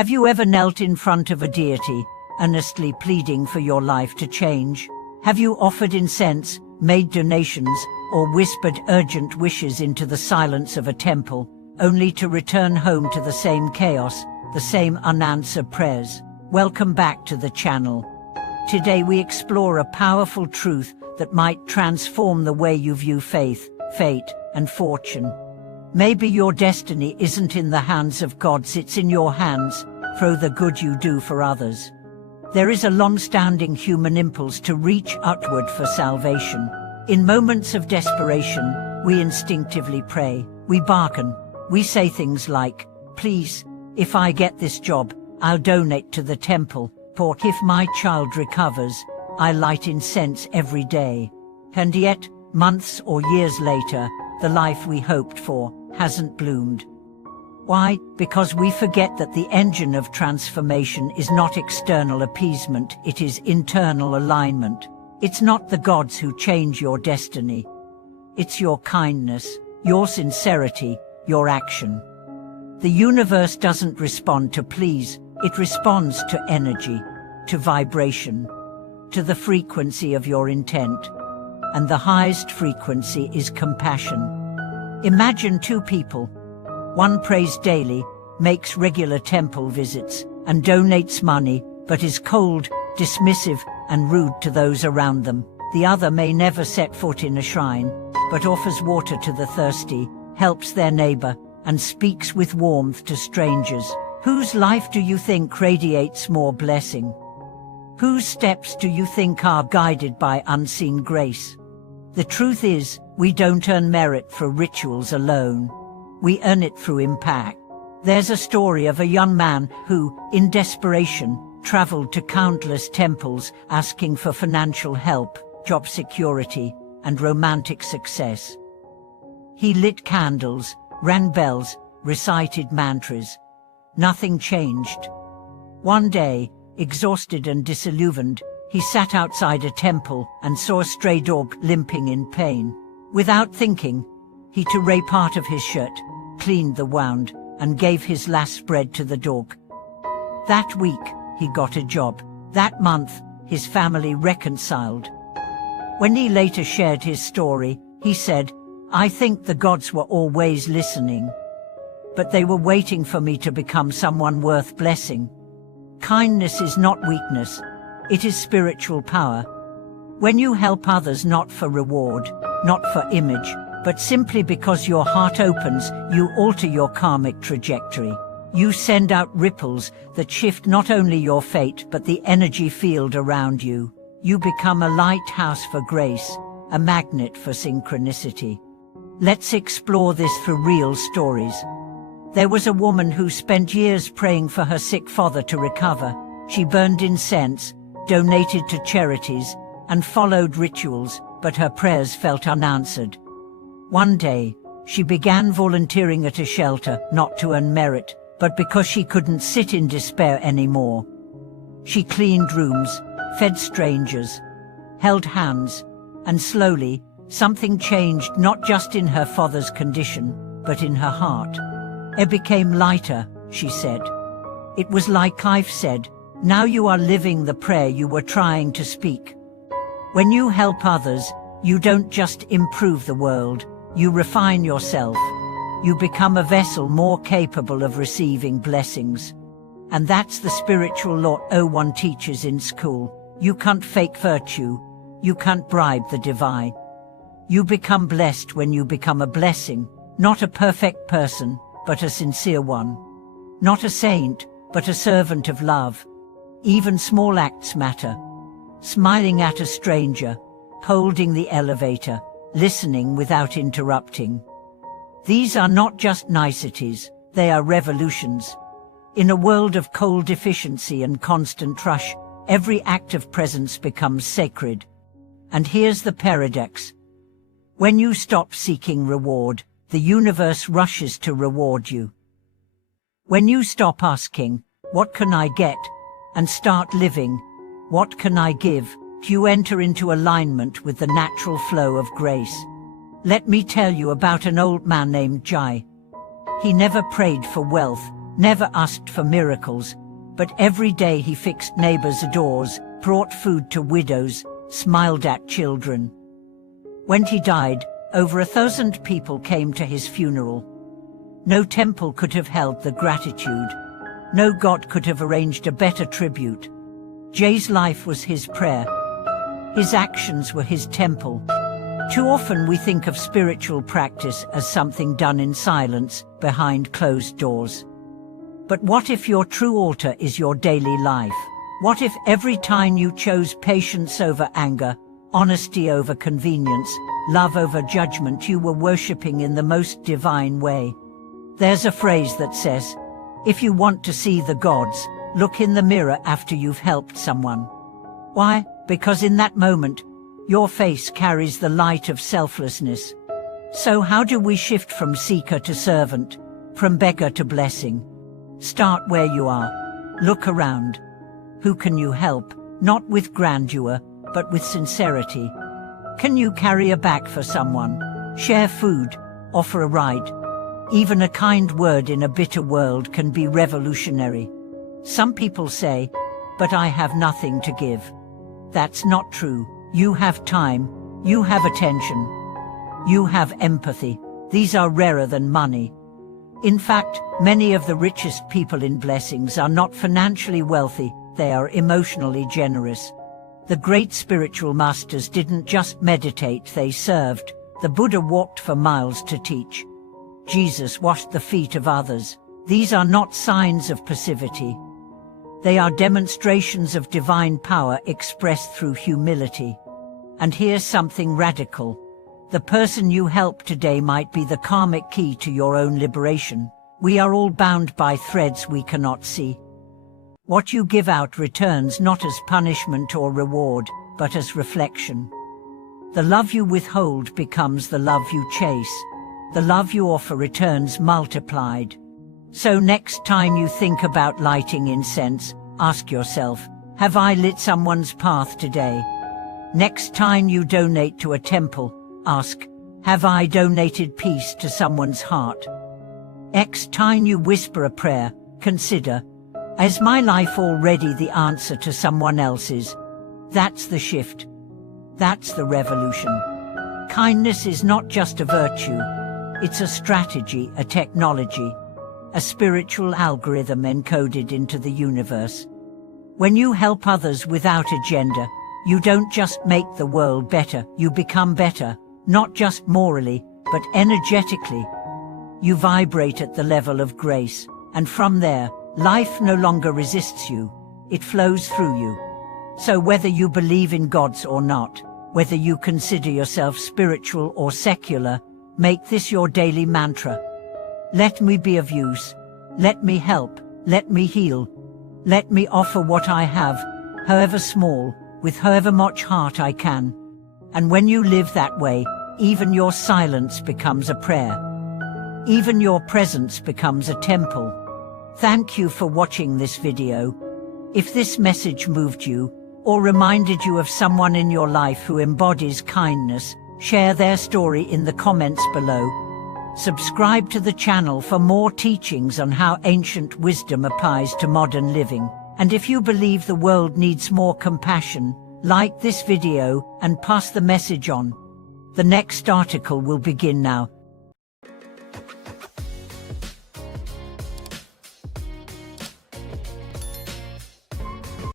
Have you ever knelt in front of a deity, earnestly pleading for your life to change? Have you offered incense, made donations, or whispered urgent wishes into the silence of a temple, only to return home to the same chaos, the same unanswered prayers? Welcome back to the channel. Today we explore a powerful truth that might transform the way you view faith, fate, and fortune. Maybe your destiny isn't in the hands of gods, it's in your hands, through the good you do for others. There is a long-standing human impulse to reach outward for salvation. In moments of desperation, we instinctively pray, we bargain, we say things like, please, if I get this job, I'll donate to the temple, or if my child recovers, I light incense every day. And yet, months or years later, the life we hoped for hasn't bloomed. Why? Because we forget that the engine of transformation is not external appeasement, it is internal alignment. It's not the gods who change your destiny. It's your kindness, your sincerity, your action. The universe doesn't respond to pleas, it responds to energy, to vibration, to the frequency of your intent. And the highest frequency is compassion. Imagine two people. One prays daily, makes regular temple visits, and donates money, but is cold, dismissive, and rude to those around them. The other may never set foot in a shrine, but offers water to the thirsty, helps their neighbor, and speaks with warmth to strangers. Whose life do you think radiates more blessing? Whose steps do you think are guided by unseen grace? The truth is, we don't earn merit for rituals alone. We earn it through impact. There's a story of a young man who, in desperation, traveled to countless temples asking for financial help, job security, and romantic success. He lit candles, rang bells, recited mantras. Nothing changed. One day, exhausted and disillusioned, he sat outside a temple and saw a stray dog limping in pain. Without thinking, he tore a part of his shirt, cleaned the wound, and gave his last bread to the dog. That week, he got a job. That month, his family reconciled. When he later shared his story, he said, I think the gods were always listening. But they were waiting for me to become someone worth blessing. Kindness is not weakness, it is spiritual power. When you help others not for reward, not for image, but simply because your heart opens, you alter your karmic trajectory. You send out ripples that shift not only your fate but the energy field around you. You become a lighthouse for grace, a magnet for synchronicity. Let's explore this through real stories. There was a woman who spent years praying for her sick father to recover. She burned incense, donated to charities, and followed rituals, but her prayers felt unanswered. One day, she began volunteering at a shelter, not to earn merit, but because she couldn't sit in despair anymore. She cleaned rooms, fed strangers, held hands, and slowly, something changed not just in her father's condition, but in her heart. It became lighter, she said. It was like I've said, now you are living the prayer you were trying to speak. When you help others, you don't just improve the world, you refine yourself. You become a vessel more capable of receiving blessings. And that's the spiritual law no one teaches in school. You can't fake virtue. You can't bribe the divine. You become blessed when you become a blessing, not a perfect person, but a sincere one. Not a saint, but a servant of love. Even small acts matter. Smiling at a stranger, holding the elevator, listening without interrupting. These are not just niceties, they are revolutions. In a world of cold efficiency and constant rush, every act of presence becomes sacred. And here's the paradox. When you stop seeking reward, the universe rushes to reward you. When you stop asking, what can I get, and start living, what can I give, you enter into alignment with the natural flow of grace. Let me tell you about an old man named Jai. He never prayed for wealth, never asked for miracles, but every day he fixed neighbors' doors, brought food to widows, smiled at children. When he died, over 1,000 people came to his funeral. No temple could have held the gratitude. No god could have arranged a better tribute. Jay's life was his prayer. His actions were his temple. Too often we think of spiritual practice as something done in silence, behind closed doors. But what if your true altar is your daily life? What if every time you chose patience over anger, honesty over convenience, love over judgment, you were worshipping in the most divine way? There's a phrase that says, if you want to see the gods, look in the mirror after you've helped someone. Why? Because in that moment, your face carries the light of selflessness. So how do we shift from seeker to servant, from beggar to blessing? Start where you are. Look around. Who can you help? Not with grandeur, but with sincerity. Can you carry a bag for someone? Share food? Offer a ride? Even a kind word in a bitter world can be revolutionary. Some people say, but I have nothing to give. That's not true. You have time. You have attention. You have empathy. These are rarer than money. In fact, many of the richest people in blessings are not financially wealthy, they are emotionally generous. The great spiritual masters didn't just meditate, they served. The Buddha walked for miles to teach. Jesus washed the feet of others. These are not signs of passivity. They are demonstrations of divine power expressed through humility. And here's something radical. The person you help today might be the karmic key to your own liberation. We are all bound by threads we cannot see. What you give out returns not as punishment or reward, but as reflection. The love you withhold becomes the love you chase. The love you offer returns multiplied. So next time you think about lighting incense, ask yourself, have I lit someone's path today? Next time you donate to a temple, ask, have I donated peace to someone's heart? Next time you whisper a prayer, consider, is my life already the answer to someone else's? That's the shift. That's the revolution. Kindness is not just a virtue. It's a strategy, a technology, a spiritual algorithm encoded into the universe. When you help others without agenda, you don't just make the world better, you become better, not just morally, but energetically. You vibrate at the level of grace, and from there, life no longer resists you, it flows through you. So whether you believe in gods or not, whether you consider yourself spiritual or secular, make this your daily mantra. Let me be of use. Let me help. Let me heal. Let me offer what I have, however small, with however much heart I can. And when you live that way, even your silence becomes a prayer. Even your presence becomes a temple. Thank you for watching this video. If this message moved you, or reminded you of someone in your life who embodies kindness, share their story in the comments below. Subscribe to the channel for more teachings on how ancient wisdom applies to modern living. And if you believe the world needs more compassion, like this video and pass the message on. The next article will begin now.